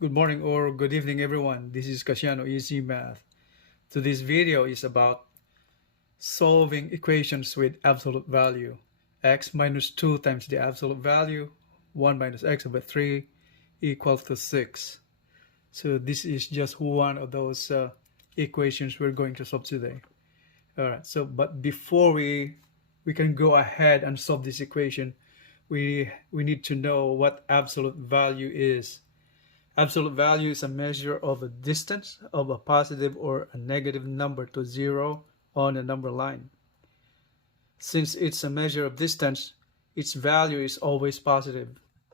Good morning or good evening, everyone. This is Casiano Easy Math. Today's video is about solving equations with absolute value. X minus 2 times the absolute value, 1 minus x over 3 equals to 6. So this is just one of those equations we're going to solve today. Alright, but before we can go ahead and solve this equation, we need to know what absolute value is. Absolute value is a measure of a distance of a positive or a negative number to zero on a number line. Since it's a measure of distance, its value is always positive.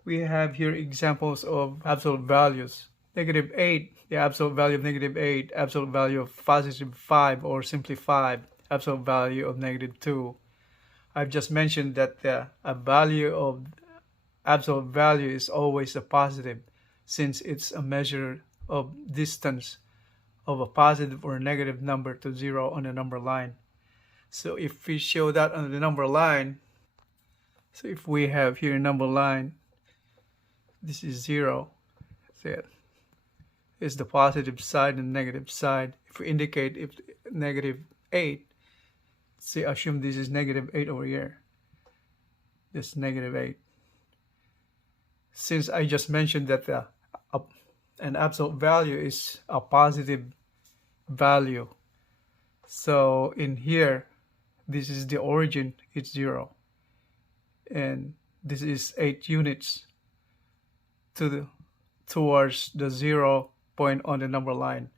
We have here examples of absolute values. Negative 8, the absolute value of negative 8, absolute value of positive 5 or simply 5, absolute value of negative 2. I've just mentioned that a value of absolute value is always a positive, since it's a measure of distance of a positive or negative number to zero on the number line. So if we show that on the number line, so if we have here a number line, this is 0, that is the positive side and negative side. If we indicate if negative 8, say assume this is negative 8 over here, this negative 8. Since I just mentioned that an absolute value is a positive value, so in here, this is the origin, it's 0. And this is 8 units towards the 0 point on the number line.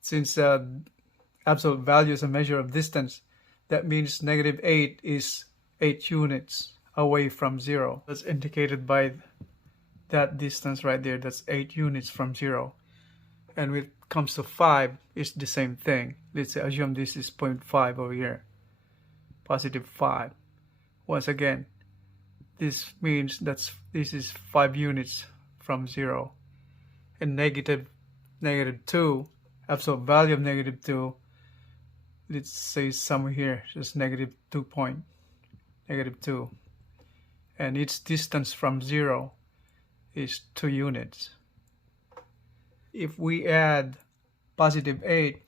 Since absolute value is a measure of distance, that means negative 8 is 8 units away from 0. That's indicated by that distance right there. That's 8 units from 0. And when it comes to 5, it's the same thing. Let's assume this is 0.5 over here, positive 5. Once again, this means this is 5 units from 0. And negative 2, absolute value of negative 2, let's say somewhere here, just negative 2 point, negative 2. And its distance from 0 is 2 units. If we add positive 8,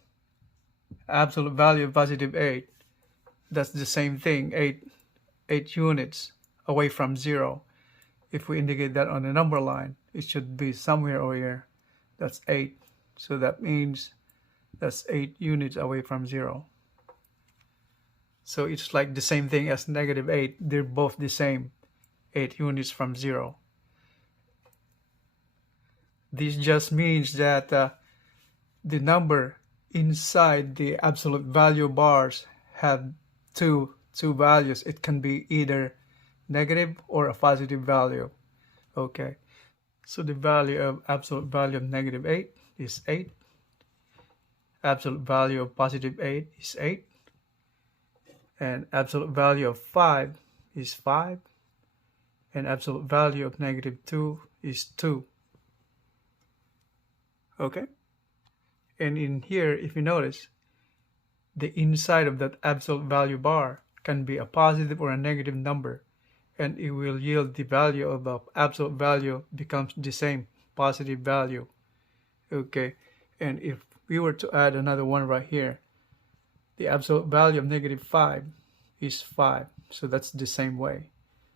absolute value of positive 8, that's the same thing, 8 units away from 0. If we indicate that on the number line, it should be somewhere over here. That's 8. So that means that's 8 units away from 0. So it's like the same thing as negative 8. They're both the same, 8 units from 0. This just means that the number inside the absolute value bars have two values. It can be either negative or a positive value. Okay, so the value of absolute value of negative 8 is 8. Absolute value of positive 8 is 8. And absolute value of 5 is 5. And absolute value of negative 2 is 2. Okay, and in here, if you notice, the inside of that absolute value bar can be a positive or a negative number, and it will yield the value of the absolute value becomes the same, positive value. Okay, and if we were to add another one right here, the absolute value of negative 5 is 5, so that's the same way.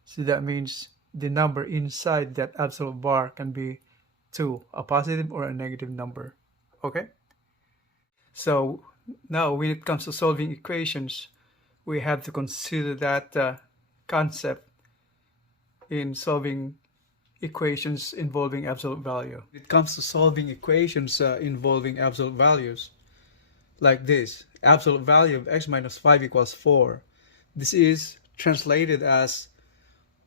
So that means the number inside that absolute bar can be 2, a positive or a negative number. Okay, so now when it comes to solving equations, we have to consider that concept in solving equations involving absolute value. When it comes to solving equations involving absolute values, like this, absolute value of x minus 5 equals 4. This is translated as,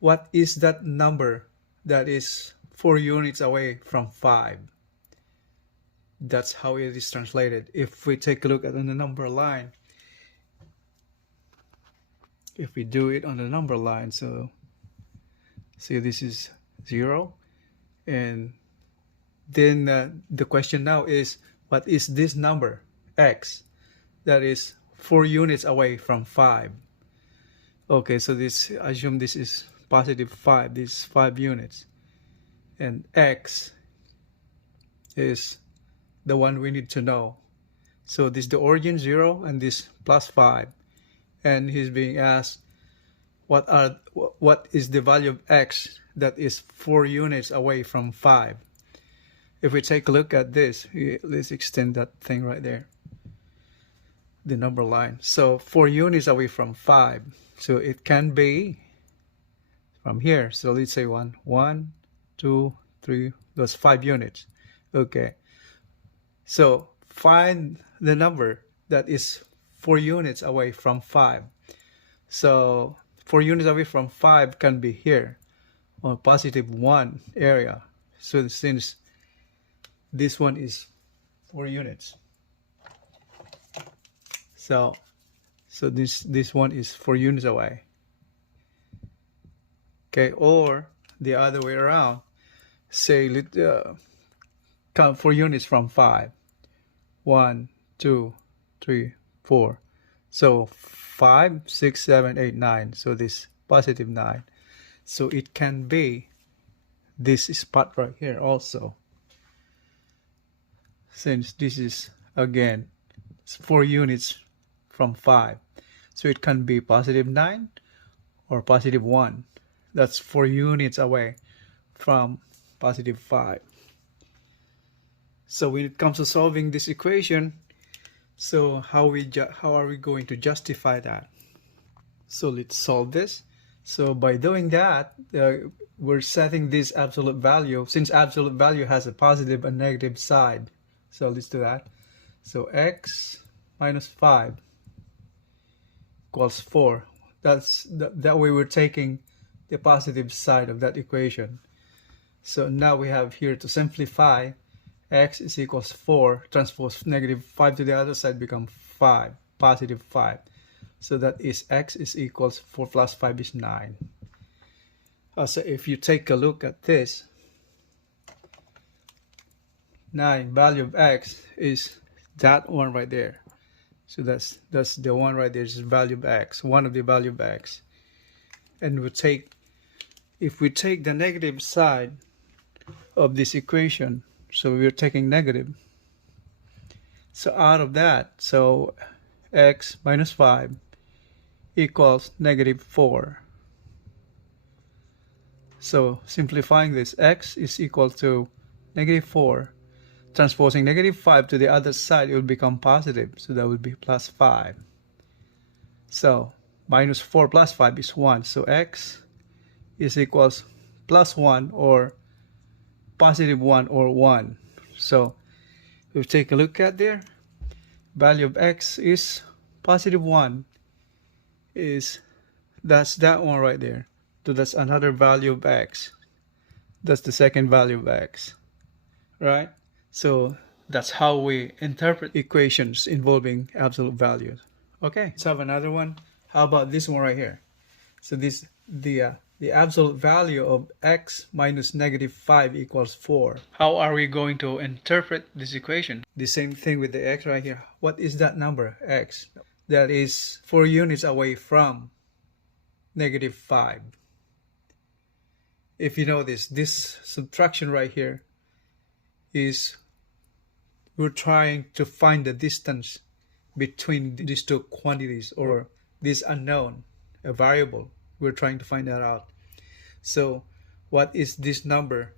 what is that number that is 4 units away from 5? That's how it is translated. If we take a look at the number line, if we do it on the number line, so see, this is 0, and then the question now is, what is this number x that is 4 units away from 5? Okay, so this, assume this is positive 5, this is 5 units. and x is the one we need to know. So this is the origin 0 and this plus 5, and he's being asked what is the value of x that is 4 units away from 5. If we take a look at this, let's extend that thing right there, the number line. So 4 units away from 5, so it can be from here. So let's say 1, 2, 3, that's 5 units. Okay, so find the number that is 4 units away from 5. So 4 units away from 5 can be here on positive 1 area. So since this one is 4 units, so this one is 4 units away. Okay, or the other way around, say count 4 units from 5. 1, 2, 3, 4. So 5, 6, 7, 8, 9. So this positive 9. So it can be this spot right here also, since this is again 4 units from 5. So it can be positive 9 or positive 1. That's 4 units away from positive 5. So when it comes to solving this equation, so how are we going to justify that? So let's solve this. So by doing that, we're setting this absolute value, since absolute value has a positive and negative side. So let's do that. So x minus 5 equals 4. That way we're taking the positive side of that equation. So now we have here to simplify, x is equals 4, transpose negative 5 to the other side, become 5, positive 5. So that is x is equals 4 plus 5 is 9. So if you take a look at this, 9, value of x is that one right there. So that's the one right there, is value of x, one of the value of x. And if we take the negative side of this equation, so we're taking negative. So out of that, so x minus 5 equals negative 4. So simplifying this, x is equal to negative 4. Transposing negative 5 to the other side, it will become positive. So that would be plus 5. So minus 4 plus 5 is 1. So x is equals plus 1 or positive 1 or 1. So if we take a look at there, value of x is positive 1. That's that one right there. So that's another value of x. That's the second value of x, right? So that's how we interpret equations involving absolute values. Okay, let's have another one. How about this one right here? So this the absolute value of x minus negative 5 equals 4. How are we going to interpret this equation? The same thing with the x right here. What is that number, x? That is 4 units away from negative 5. If you know this subtraction right here is, we're trying to find the distance between these two quantities, or this unknown, a variable. We're trying to find that out. So what is this number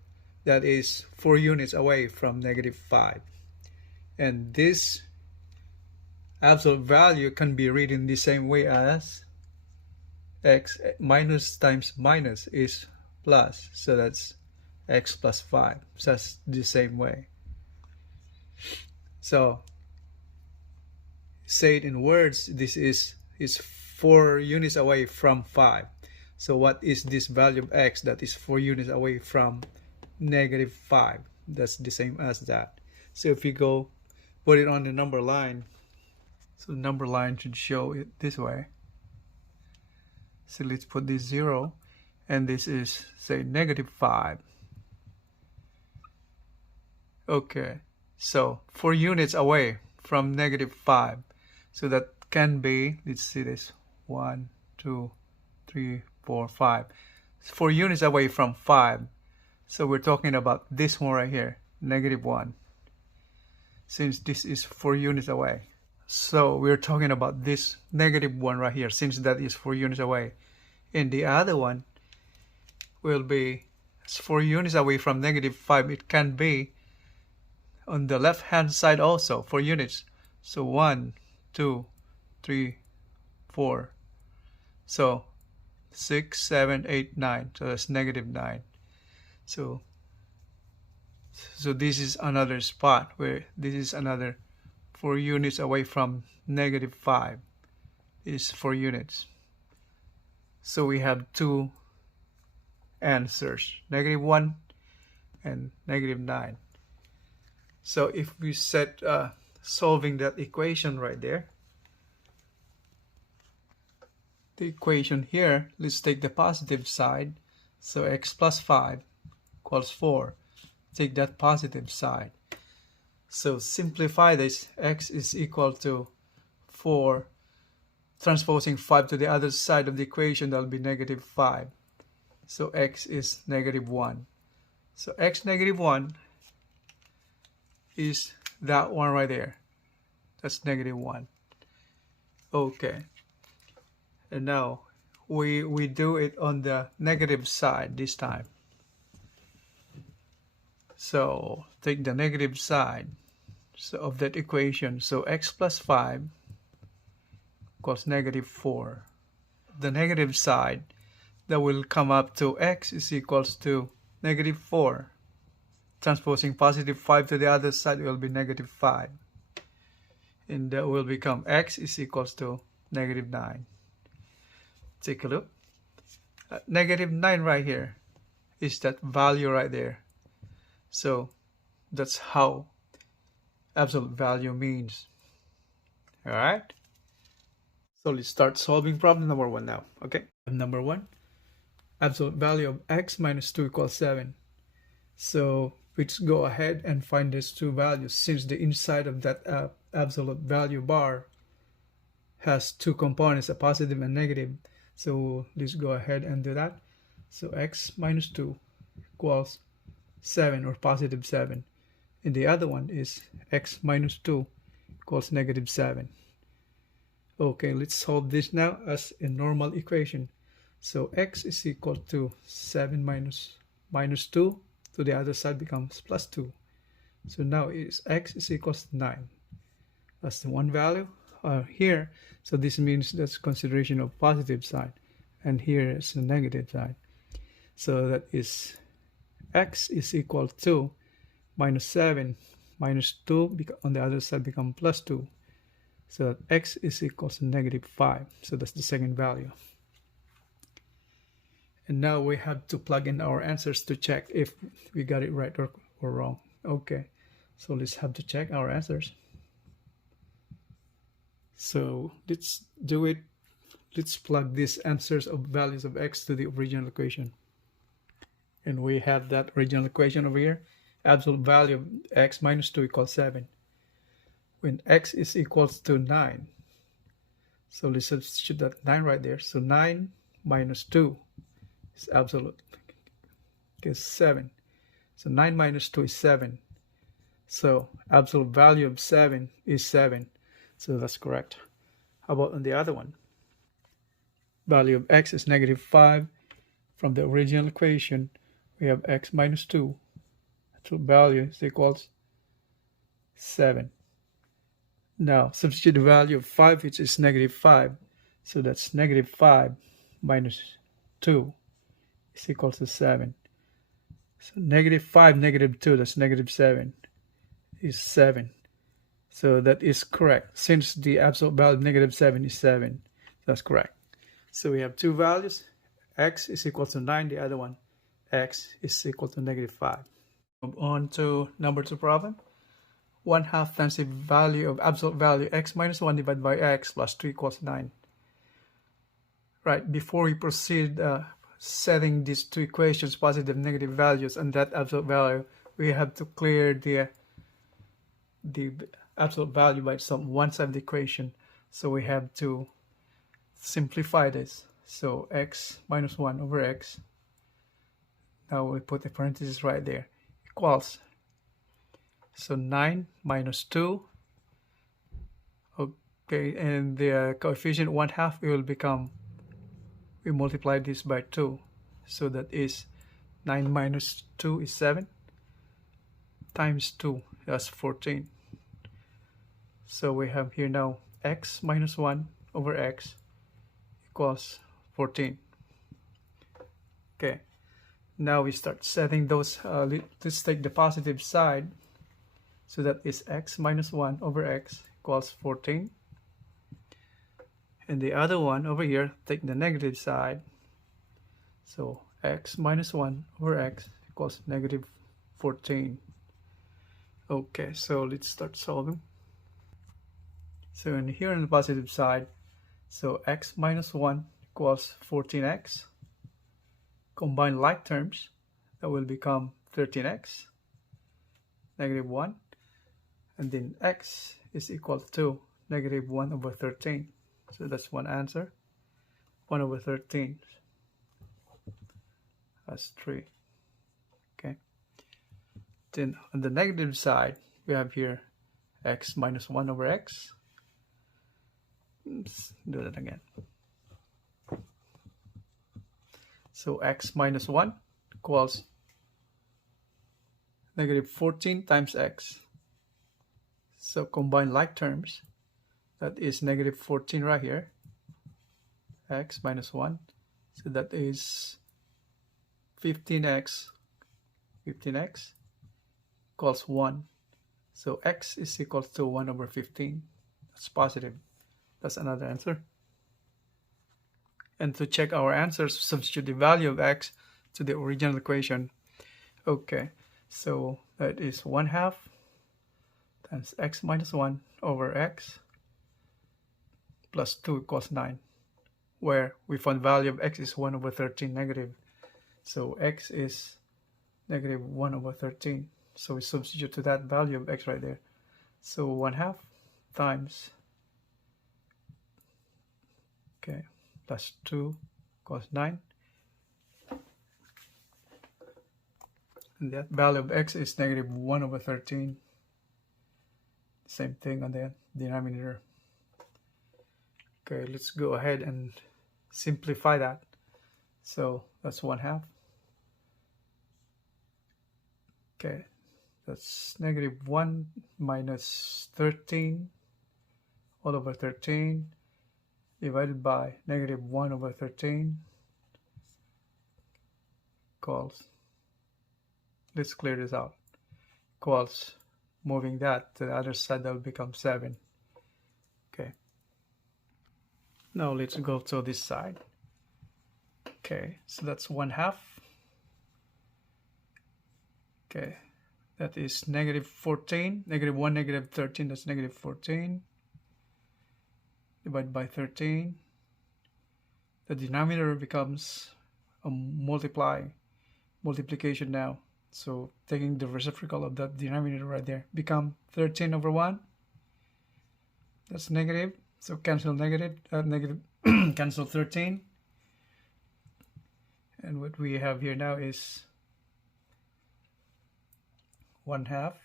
that is 4 units away from negative 5? And this absolute value can be written the same way as x minus times minus is plus. So that's x plus 5. So that's the same way. So say it in words, this is 4 units away from 5. So what is this value of x that is 4 units away from negative 5? That's the same as that. So if we go put it on the number line, so the number line should show it this way. So let's put this 0, and this is, say, negative 5. Okay, so 4 units away from negative 5. So that can be, let's see this, 1, 2, 3, 4, 5. 4 units away from 5. So we're talking about this one right here, -1, since this is 4 units away. So we're talking about this -1 right here, since that is 4 units away. And the other one will be 4 units away from -5. It can be on the left hand side also, 4 units. So 1, 2, 3, 4. So 6, 7, 8, 9. So that's -9. So this is another spot where this is another 4 units away from -5. Is 4 units. So we have two answers, -1 and -9. So if we set solving that equation right there, the equation here, let's take the positive side. So x plus 5 equals 4. Take that positive side. So simplify this. X is equal to 4. Transposing 5 to the other side of the equation, that'll be -5. So x is -1. So x -1 is that one right there. That's -1. Okay. And now we do it on the negative side this time. So take the negative side of that equation. So x plus 5 equals -4. The negative side, that will come up to x is equals to -4. Transposing positive 5 to the other side will be -5. And that will become x is equals to -9. Take a look. -9 right here is that value right there. So that's how absolute value means. Alright? So let's start solving problem number 1 now. Okay? Number 1, absolute value of x minus 2 equals 7. So let's go ahead and find these two values, since the inside of that absolute value bar has two components, a positive and negative. So let's go ahead and do that. So x minus 2 equals 7, or positive 7. And the other one is x minus 2 equals -7. Okay, let's solve this now as a normal equation. So x is equal to 7 minus 2 to the other side becomes +2. So now x is equals to 9. That's the one value here. So this means that's consideration of positive side, and here is the negative side. So that is x is equal to -7 minus 2 on the other side become +2. So that x is equals to -5. So that's the second value. And now we have to plug in our answers to check if we got it right or wrong. Okay, so let's have to check our answers. So let's do it. Let's plug these answers of values of x to the original equation. And we have that original equation over here. Absolute value of x minus 2 equals 7. When x is equals to 9. So let's substitute that 9 right there. So 9 minus 2 is absolute. Okay, 7. So 9 minus 2 is 7. So absolute value of 7 is 7. So that's correct. How about on the other one? Value of x is -5. From the original equation, we have x minus 2. Absolute value is equals 7. Now substitute the value of 5, which is -5. So that's -5 minus 2 is equals to 7. So -5, -2, that's -7 is 7. So that is correct. Since the absolute value of -7 is 7, that's correct. So we have two values. X is equal to 9. The other one, x is equal to -5. Move on to number 2 problem. 1/2 times the value of absolute value x minus 1 divided by x plus 2 equals 9. Right, before we proceed setting these two equations, positive and negative values, and that absolute value, we have to clear the absolute value by some one side of the equation. So we have to simplify this. So x minus 1 over x Now we put a parenthesis right there, equals. So 9 minus 2. Okay, and the coefficient 1/2, it will become, we multiply this by 2. So that is 9 minus 2 is 7 times 2, that's 14. So we have here now x minus 1 over x equals 14. Okay, now we start setting those, let's take the positive side. So that is x minus 1 over x equals 14. And the other one over here, take the negative side. So x minus 1 over x equals negative 14. Okay, so let's start solving. So in here on the positive side, so x minus 1 equals 14x. Combine like terms, that will become 13x, negative 1. And then x is equal to negative 1 over 13. So that's one answer. 1 over 13. That's 3. Okay. Then on the negative side, we have here x minus 1 over x. Let's do that again. So x minus 1 equals negative 14 times x. So combine like terms, that is negative 14 right here, x minus 1. So that is 15x equals 1. So x is equal to 1 over 15. That's positive. That's another answer. And to check our answers, substitute the value of x to the original equation. Okay, so that is 1/2 times x minus 1 over x plus 2 equals 9, where we found value of x is 1 over 13 negative. So x is negative 1 over 13. So we substitute to that value of x right there. So 1/2 times, okay, plus 2 equals 9. And that value of x is negative 1 over 13. Same thing on the denominator. Okay, let's go ahead and simplify that. So that's 1/2. Okay, that's negative 1 minus 13 all over 13 divided by negative 1 over 13 equals, let's clear this out, equals, moving that to the other side, that will become 7. Okay, now let's go to this side. Okay, so that's 1/2. Okay, that is negative 14, negative 1, negative 13, that's negative 14, divided by 13. The denominator becomes a multiplication now. So taking the reciprocal of that denominator right there, become 13 over 1. That's negative, so cancel negative, cancel 13. And what we have here now is 1/2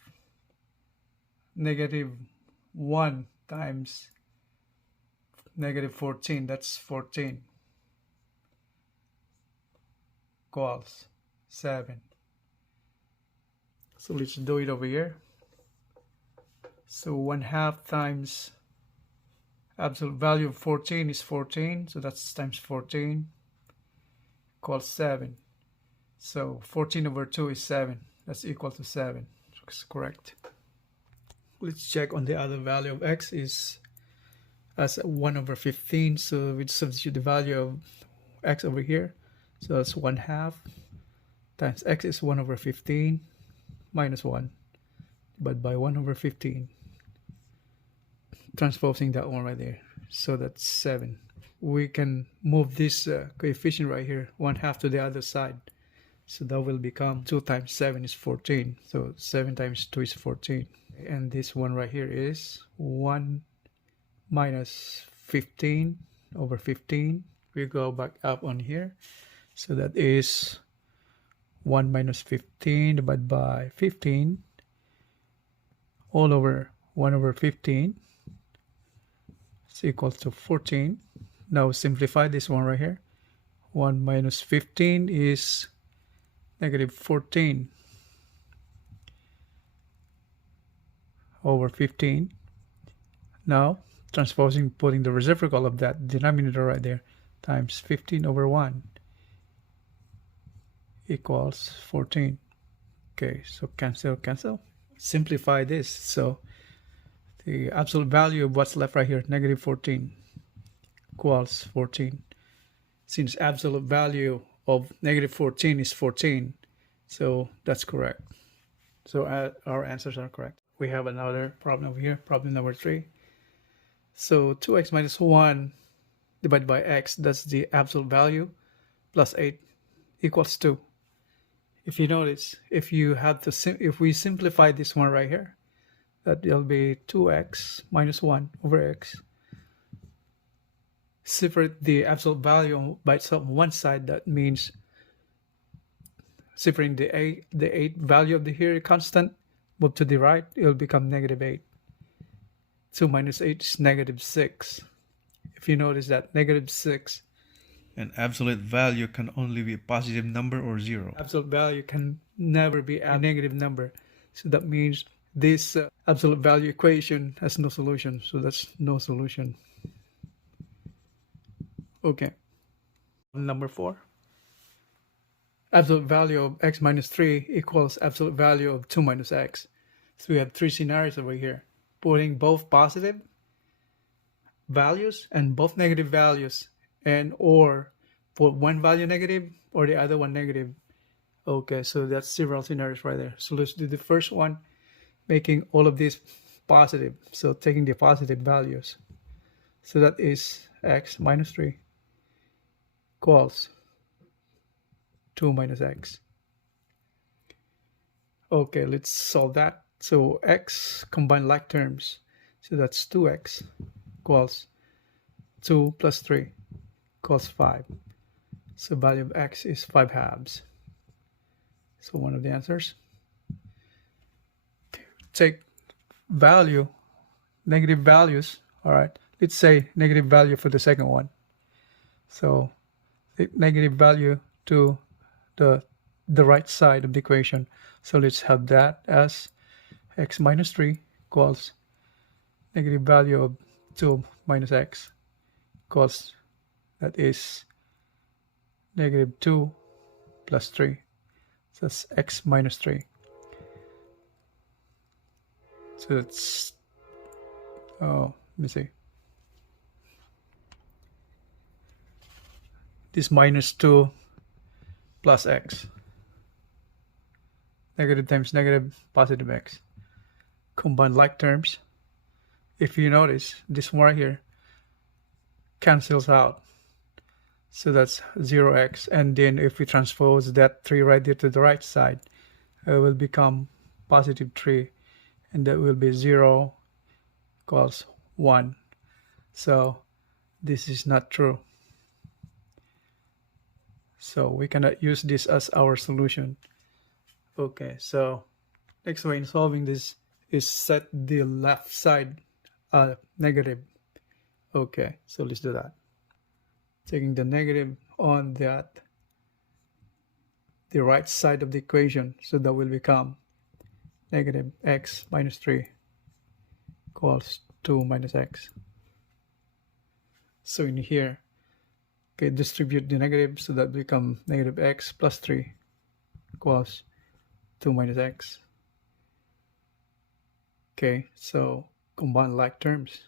negative 1 times negative 14, that's 14, equals 7. So let's do it over here. So 1/2 times absolute value of 14 is 14, so that's times 14 equals 7. So 14 over 2 is 7. That's equal to 7. It's correct. Let's check on the other value of x is as 1 over 15. So we substitute the value of x over here. So that's 1/2 times x is 1 over 15 minus 1 divided by 1 over 15. Transposing that one right there. So that's 7. We can move this coefficient right here 1/2 to the other side. So that will become 2 times 7 is 14. So 7 times 2 is 14. And this one right here is 1 minus 15 over 15. We go back up on here. So that is 1 minus 15 divided by 15 all over 1 over 15 is equal to 14. Now simplify this one right here. 1 minus 15 is negative 14 over 15. Now transposing, putting the reciprocal of that denominator right there, times 15 over 1 equals 14. Okay, so cancel. Simplify this. So the absolute value of what's left right here, negative 14, equals 14. Since absolute value of negative 14 is 14, so that's correct. So our answers are correct. We have another problem over here, problem number 3. So 2x minus 1 divided by x, that's the absolute value, plus 8 equals 2. If you notice, if we simplify this one right here, that will be 2x minus 1 over x. Separate the absolute value by itself on one side. That means separating the 8 value of the here constant, move to the right, it will become negative 8. 2 minus 8 is negative 6. If you notice that negative 6, an absolute value can only be a positive number or 0. Absolute value can never be a negative number. So that means this absolute value equation has no solution. So that's no solution. Okay. Number 4. Absolute value of x minus 3 equals absolute value of 2 minus x. So we have 3 scenarios over here. Putting both positive values and both negative values, and or put one value negative or the other one negative. Okay, so that's several scenarios right there. So let's do the first one, making all of these positive. So taking the positive values. So that is x minus 3 equals 2 minus x. Okay, let's solve that. So x combine like terms. So that's 2x equals 2 plus 3 equals 5. So value of x is 5 halves. So one of the answers. Take value, negative values. All right, let's say negative value for the second one. So take negative value to the right side of the equation. So let's have that as x minus 3 equals negative value of 2 minus x equals, that is negative 2 plus 3. So that's x minus 3. So that's, let me see. This minus 2 plus x. Negative times negative, positive x. Combine like terms. If you notice, this one right here cancels out. So that's 0x. And then if we transpose that 3 right there to the right side, it will become positive 3. And that will be 0 equals 1. So this is not true. So we cannot use this as our solution. Okay, so next way in solving this is set the left side negative. Okay, so let's do that. Taking the negative on the right side of the equation, so that will become negative x minus 3 equals 2 minus x. So in here, okay, distribute the negative, so that become negative x plus 3 equals 2 minus x. Okay, so combine like terms.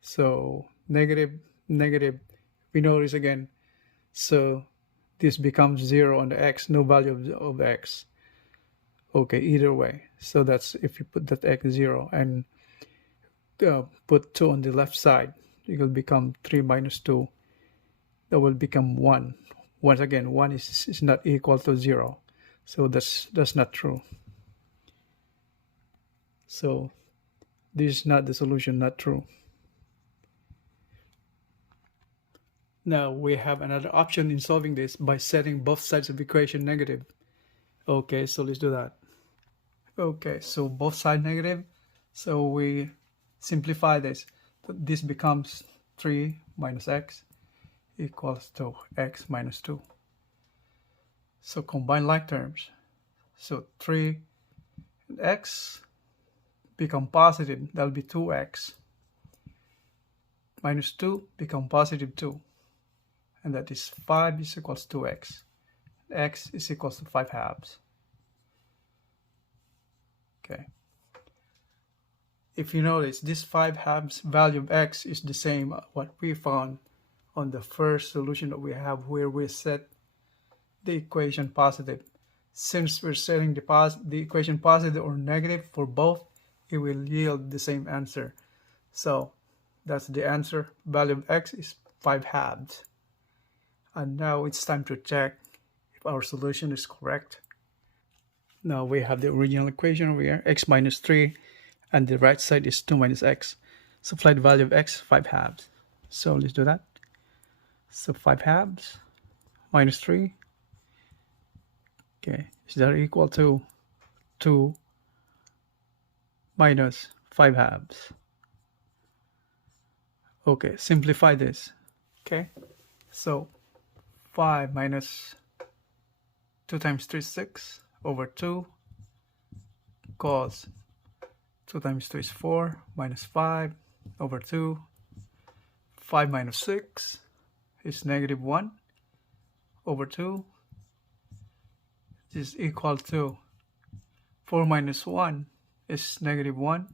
So negative, we notice again. So this becomes 0 on the x, no value of x. Okay, either way. So that's if you put that x 0 and put 2 on the left side, it will become 3 minus 2. That will become 1. Once again, 1 is not equal to 0. So that's not true. So this is not the solution, not true. Now we have another option in solving this by setting both sides of the equation negative. Okay, so let's do that. Okay, so both sides negative. So we simplify this. This becomes 3 minus x equals to x minus 2. So combine like terms. So 3 and x become positive. That'll be 2x. Minus 2 become positive 2. And that is 5 is equals to x. X is equals to 5 halves. Okay. If you notice, this 5 halves value of x is the same what we found on the first solution that we have, where we set the equation positive. Since we're setting the equation positive or negative for both, it will yield the same answer. So that's the answer. Value of x is 5 halves. And now it's time to check if our solution is correct. Now we have the original equation over here, x minus 3, and the right side is 2 minus x. Supply the value of x, 5 halves. So let's do that. So 5 halves minus 3. Okay, is that equal to 2 minus 5 halves? Okay, simplify this. Okay, so 5 minus 2 times 3 is 6 over 2 equals 2 times 2 is 4 minus 5 over 2. 5 minus 6 is negative 1 over 2. This is equal to 4 minus 1 is negative 1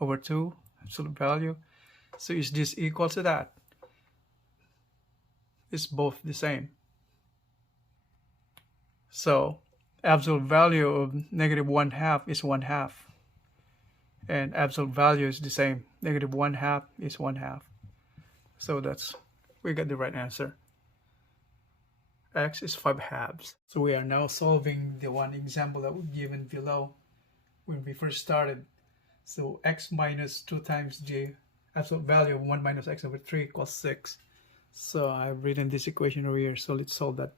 over 2, absolute value. So is this equal to that? It's both the same. So absolute value of negative 1/2 is 1/2. And absolute value is the same. Negative 1/2 is 1/2. So we got the right answer. X is 5 halves. So we are now solving the one example that was given below when we first started. So x minus 2 times the absolute value of 1 minus x over 3 equals 6. So I've written this equation over here. So let's solve that.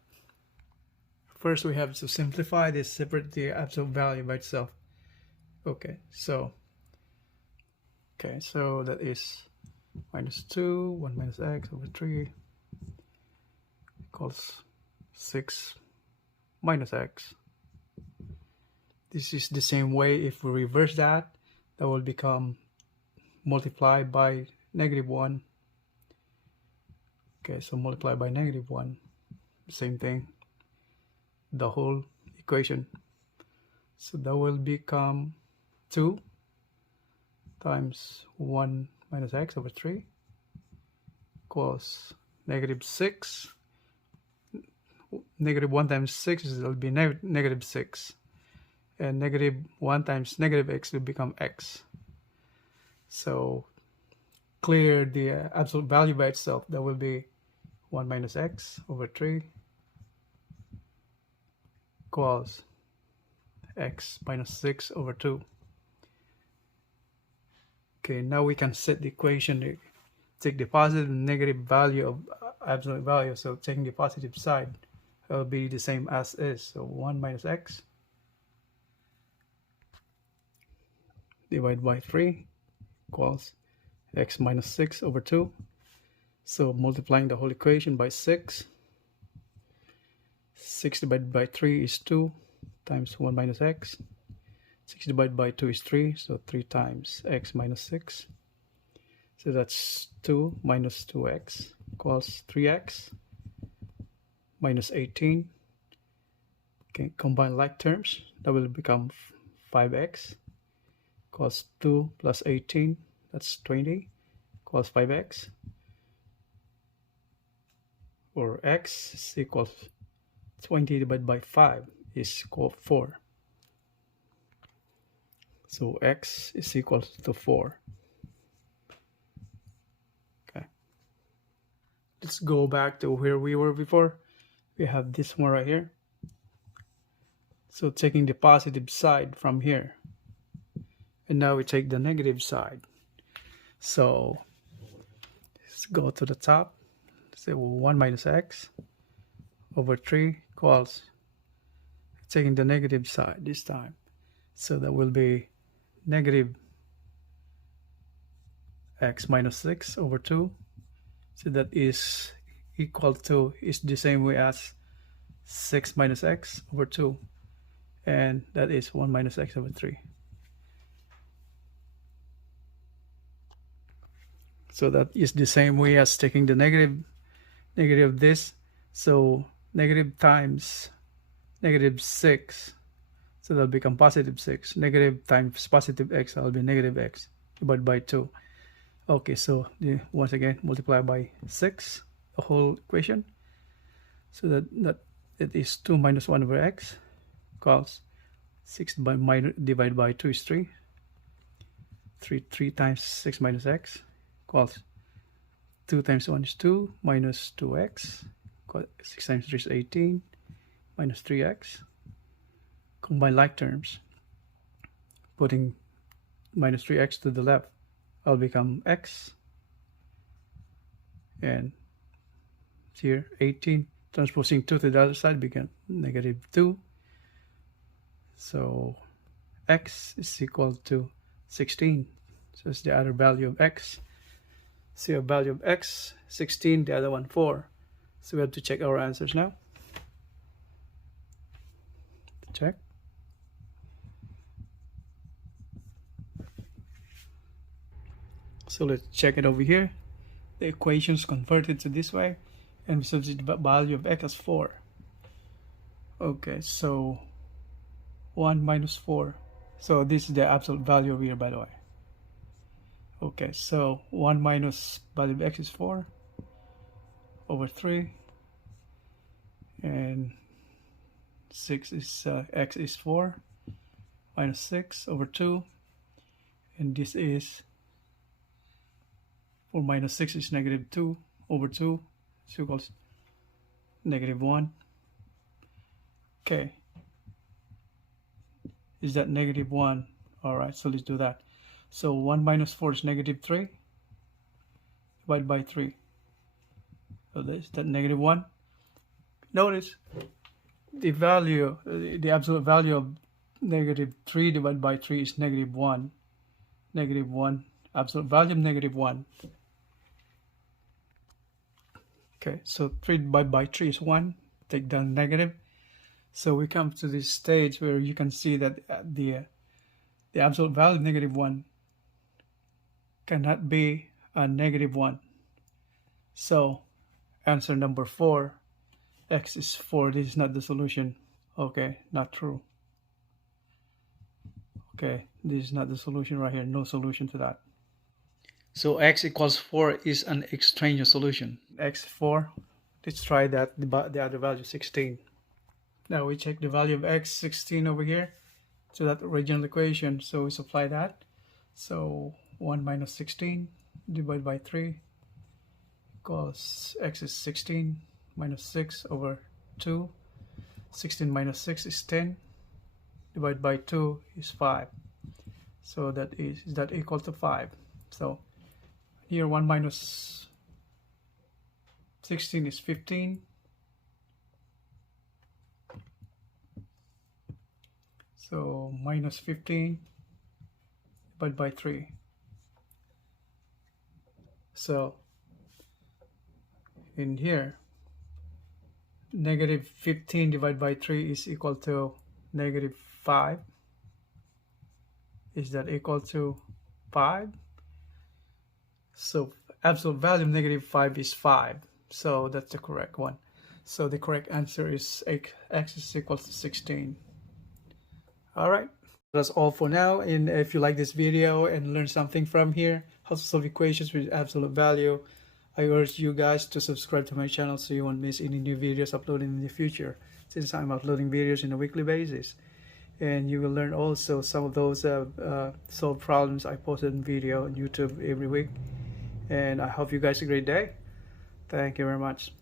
First we have to simplify this, separate the absolute value by itself. Okay, so that is minus 2, 1 minus x over 3 equals 6 minus x. This is the same way. If we reverse that, that will become multiplied by negative 1. Okay, so multiply by negative 1. Same thing. The whole equation. So that will become 2 times 1 minus x over 3 equals negative 6. Negative 1 times 6 will be negative 6. And negative 1 times negative x will become x. So clear the absolute value by itself. That will be 1 minus x over 3 equals x minus 6 over 2. Okay, now we can set the equation, take the positive and negative value of absolute value. So taking the positive side, it will be the same as is. So 1 minus x divided by 3 equals x minus 6 over 2. So multiplying the whole equation by 6. 6 divided by 3 is 2 times 1 minus x. 6 divided by 2 is 3, so 3 times x minus 6. So that's 2 minus 2x equals 3x minus 18. Okay, combine like terms. That will become 5x equals 2 plus 18. That's 20 equals 5x. Or x is equal 20 divided by 5 is equal 4. So x is equal to 4. Okay. Let's go back to where we were before. We have this one right here. So taking the positive side from here. And now we take the negative side. So let's go to the top. So 1 minus x over 3 equals, taking the negative side this time. So that will be negative x minus 6 over 2. So that is equal to, is the same way as 6 minus x over 2. And that is 1 minus x over 3. So that is the same way as taking the negative of this. So negative times negative 6. So that'll become positive 6. Negative times positive x, that'll be negative x divided by 2. Okay, so once again, multiply by 6, the whole equation. So that it is 2 minus 1 over x equals 6 divided by 2 is 3. 3 times 6 minus x equals 2 times 1 is 2 minus 2x. 6 times 3 is 18 minus 3x. Combine like terms. Putting minus 3x to the left, will become x. And here 18, transposing 2 to the other side, become negative 2. So x is equal to 16. So it's the other value of x. So a value of x 16, the other one 4. So we have to check our answers now. Check. So let's check it over here. The equation is converted to this way, and we substitute the value of x as 4. Okay, so 1 minus 4. So this is the absolute value over here, by the way. Okay, so 1 minus value of x is 4 over 3, and 6 is x is 4 minus 6 over 2, and this is 4 minus 6 is negative 2 over 2, so equals negative 1. Okay, is that negative 1? Alright, so let's do that. So 1 minus 4 is negative 3 divided by 3. So is that negative 1? Notice the value, the absolute value of negative 3 divided by 3 is negative 1. Negative 1. Absolute value of negative 1. Okay, so 3 divided by 3 is 1. Take down negative. So we come to this stage where you can see that the absolute value of negative 1 cannot be a negative 1. So answer number 4, x is 4. This is not the solution. Okay, not true. Okay, this is not the solution right here. No solution to that. So x equals 4 is an extraneous solution. X 4. Let's try that. The other value 16. Now we check the value of x 16 over here to that original equation. So we supply that. So 1 minus 16 divided by 3 equals x is 16 minus 6 over 2. 16 minus 6 is 10. Divided by 2 is 5. So that is that equal to 5? So here 1 minus 16 is 15. So minus 15 divided by 3. So in here, negative 15 divided by 3 is equal to negative 5. Is that equal to 5? So absolute value of negative 5 is 5. So that's the correct one. So the correct answer is x is equal to 16. Alright, that's all for now. And if you like this video and learn something from here, how to solve equations with absolute value, I urge you guys to subscribe to my channel so you won't miss any new videos uploaded in the future, since I'm uploading videos on a weekly basis. And you will learn also some of those solved problems I posted in video on YouTube every week. And I hope you guys have a great day. Thank you very much.